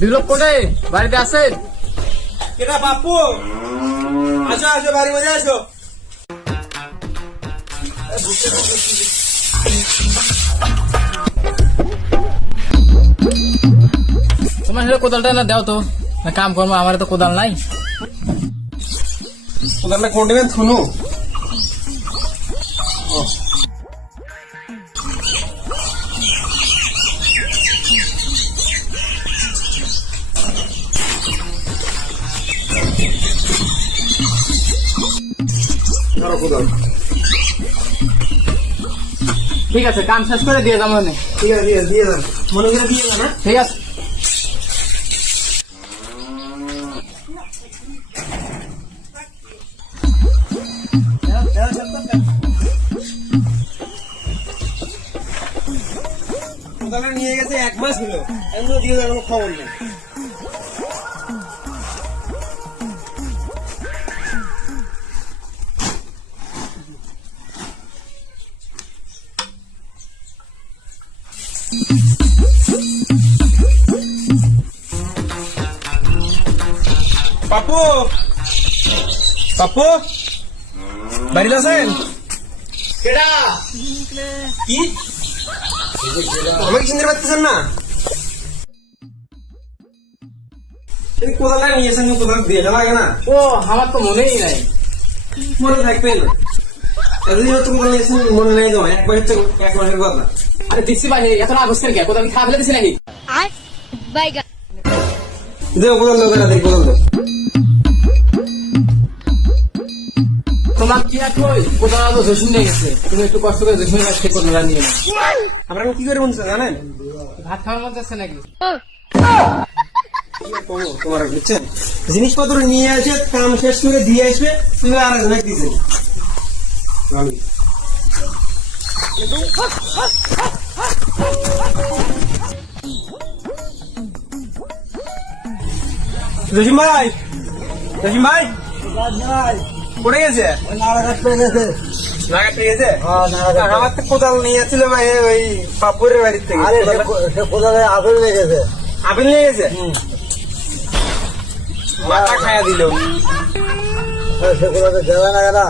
বিপ্লব কোটে বাড়িতে আছেন? কেটা বাপু? আসো আসো, বাড়ি মধ্যে আসো। তোমার সাথে কোদালটা না দাও তো, না কাম করবো, আমার তো কোদাল নাই। কোদালটা কোন দিবেন শুনু। কোদাল ঠিক আছে, কাম শেষ করে দিয়ে যাবো। ঠিক আছে, দিয়ে যান, মনে করে দিয়ে যান। হ্যাঁ ঠিক আছে। কোদালটা নিয়ে গেছে 1 মাস হলো, এখনো দিয়ে যাওয়ার কোনো খবর নেই। পাপু, পাপু বাড়িতে আছেন? কেডা? কি আমাকে চিনতে পারতেছেন না? কোদালটা নিয়েছেন, কোদাল দিয়ে যাওয়া লাগে না? ও, আমার তো মনেই নাই। মনে থাকবে না, এতদিন তো কোদাল নিয়েছেন, মনে নেই তোমার? 1 মাসের কথা। আরে দিচ্ছি ভাই, এত না বুঝছেন কে? কোদাল খাওয়া ফেলে দিছি নাকি? দেও কোদাল, দেও কেনা, দেখি কোদাল দেও। তোমার কি আর কই, কোদাল তো জসিম নিয়ে গেছে। তুমি একটু কষ্ট করে জসিমের কাছ থেকে কোদালটা নিয়ে নাও। আমরা কি করে বলছেন জানেন? ভাত খাওয়ার মধ্যে আছে নাকি? তোমার বুঝছেন, জিনিসপত্র নিয়ে আসে, কাম শেষ করে দিয়ে আসবে, তুমি আর একজনে দিচ্ছেন। জসিম ভাই, জসিম ভাই পড়ে গেছে, নাগাদ পেয়ে গেছে। আমার তো কোদাল নিয়ে যাচ্ছিল ভাই, ওই পাপুরের বাড়ির থেকে। কোদালে আপেল নিয়ে গেছে। আপেল নিয়ে গেছে, মাথা খায়া দিল। সে কোদালে যাবে না কেনা,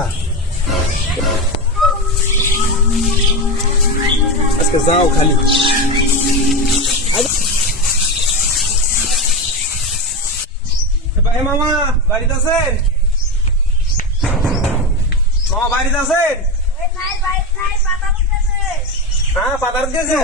আজকে যাও খালি। ভাই মামা বাড়িতে আছেন? মামা বাড়িতে আছেন? হ্যাঁ, পাতার দিয়েছে।